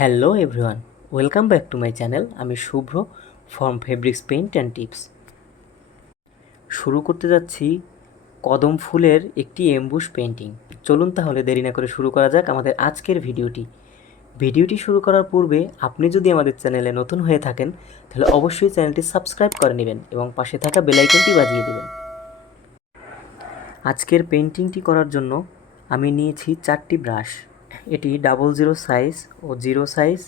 Hello everyone, welcome back to my channel. আমি Shubhra from fabrics paint and tips. শুরু করতে যাচ্ছি কদম ফুলের একটি এমবুশ পেইন্টিং। চলুন তাহলে দেরি না করে শুরু করা যাক আমাদের আজকের ভিডিওটি শুরু করার পূর্বে আপনি যদি আমাদের চ্যানেলে নতুন হয়ে থাকেন তাহলে অবশ্যই চ্যানেলটি সাবস্ক্রাইব করে নেবেন এবং পাশে থাকা বেল আইকনটি বাজিয়ে দেবেন। আজকের পেইন্টিংটি করার জন্য আমি নিয়েছি 4টি ব্রাশ। এটি 00 সাইজ ও 0 সাইজ,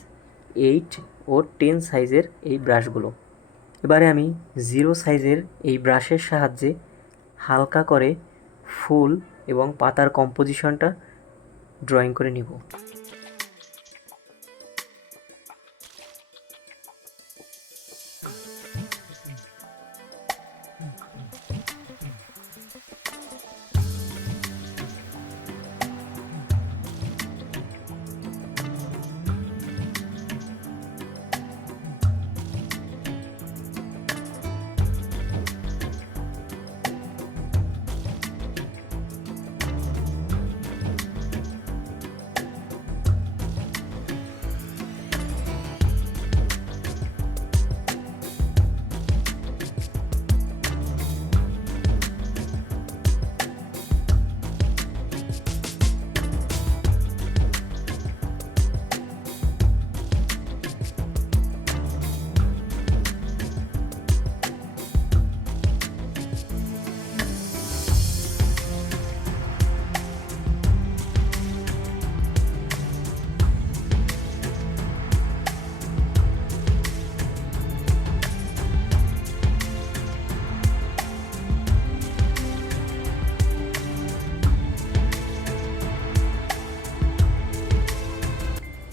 8 ও 10 সাইজের এই ব্রাশগুলো। এবারে আমি 0 সাইজের এই ব্রাশের সাহায্যে হালকা করে ফুল এবং পাতার কম্পোজিশনটা ড্রয়িং করে নিব।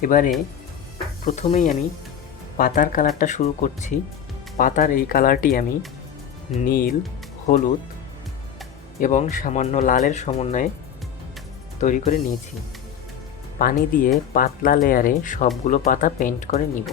এবারে প্রথমেই আমি পাতার কালারটা শুরু করছি। পাতার এই কালারটি আমি নীল, হলুদ এবং সামান্য লালের সমন্বয়ে তৈরি করে নিয়েছি। পানি দিয়ে পাতলা লেয়ারে সবগুলো পাতা পেইন্ট করে নিব।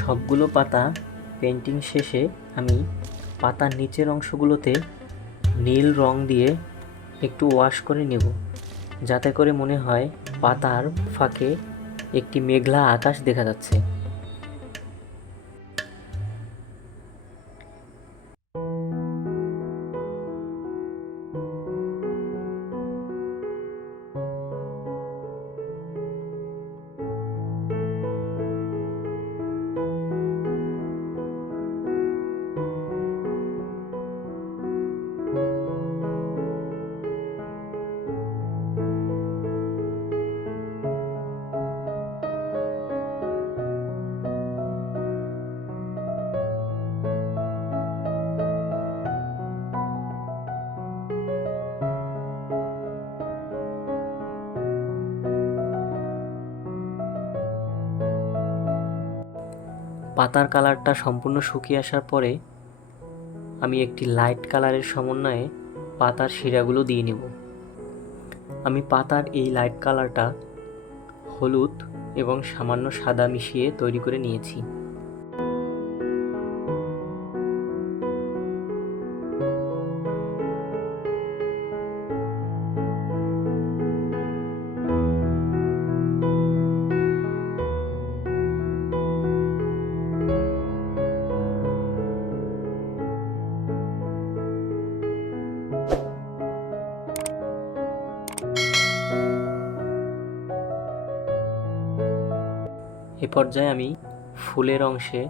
সবগুলো পাতা পেইন্টিং শেষে আমি পাতার নিচের অংশগুলোতে নীল রং দিয়ে একটু ওয়াশ করে নেব, যাতে করে মনে হয় পাতার ফাঁকে একটি মেঘলা আকাশ দেখা যাচ্ছে। পাতার কালারটা সম্পূর্ণ শুকিয়ে আসার পরে আমি একটি লাইট কালারের সমন্বয়ে পাতার শিরাগুলো দিয়ে নেব। আমি পাতার এই লাইট কালারটা হলুদ এবং সামান্য সাদা মিশিয়ে তৈরি করে নিয়েছি। এ পর্যায়ে আমি ফুলের অংশে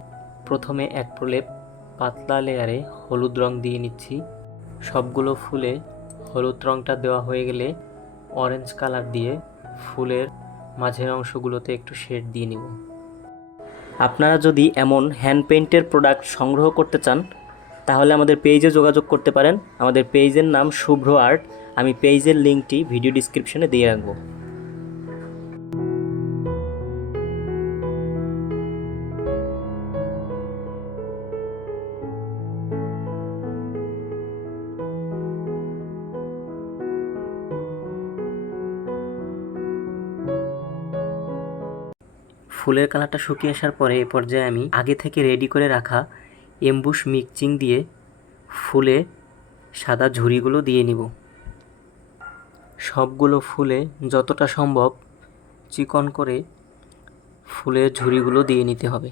প্রথমে এক প্রলেপ পাতলা লেয়ারে হলুদ রং দিয়ে নিচ্ছি। সবগুলো ফুলে হলুদ রংটা দেওয়া হয়ে গেলে অরেঞ্জ কালার দিয়ে ফুলের মাঝের অংশগুলোতে একটু শেড দিয়ে নিব। আপনারা যদি এমন হ্যান্ড পেইন্টের প্রোডাক্ট সংগ্রহ করতে চান তাহলে আমাদের পেজে যোগাযোগ করতে পারেন। আমাদের পেজের নাম শুভ্র আর্ট। আমি পেজের লিঙ্কটি ভিডিও ডিসক্রিপশনে দিয়ে রাখবো। ফুলের কালারটা শুকিয়ে আসার পরে এ পর্যায়ে আমি আগে থেকে রেডি করে রাখা এমবুশ মিক্সিং দিয়ে ফুলে সাদা ঝুড়িগুলো দিয়ে নিব। সবগুলো ফুলে যতটা সম্ভব চিকন করে ফুলের ঝুড়িগুলো দিয়ে নিতে হবে।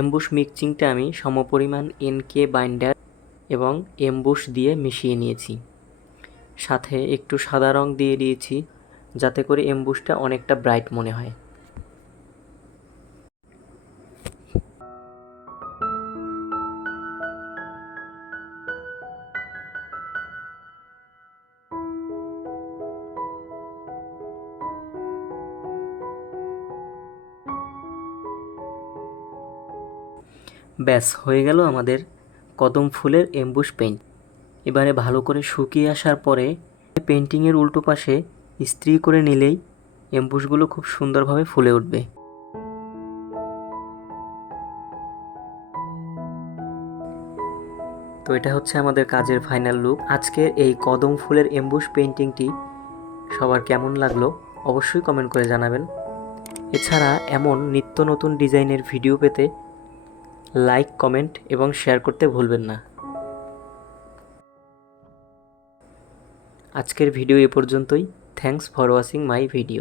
এমবুশ মিক্সিংটা আমি সমপরিমাণ এনকে বাইন্ডার এবং এমবুশ দিয়ে মিশিয়ে নিয়েছি। সাথে একটু সাদা রং দিয়ে দিয়েছি যাতে করে এমবুশটা অনেকটা ব্রাইট মনে হয়। ব্যাস হয়ে গেল আমাদের কদম ফুলের এমবুশ পেইন্ট। এবারে ভালো করে শুকিয়ে আসার পরে পেন্টিংয়ের উল্টো পাশে ইস্ত্রি করে নিলেই এমবুশগুলো খুব সুন্দরভাবে ফুলে উঠবে। তো এটা হচ্ছে আমাদের কাজের ফাইনাল লুক। আজকের এই কদম ফুলের এমবুশ পেইন্টিংটি সবার কেমন লাগলো অবশ্যই কমেন্ট করে জানাবেন। এছাড়া এমন নিত্য নতুন ডিজাইনের ভিডিও পেতে লাইক, কমেন্ট এবং শেয়ার করতে ভুলবেন না। আজকের ভিডিও এ পর্যন্তই। Thanks for watching my video.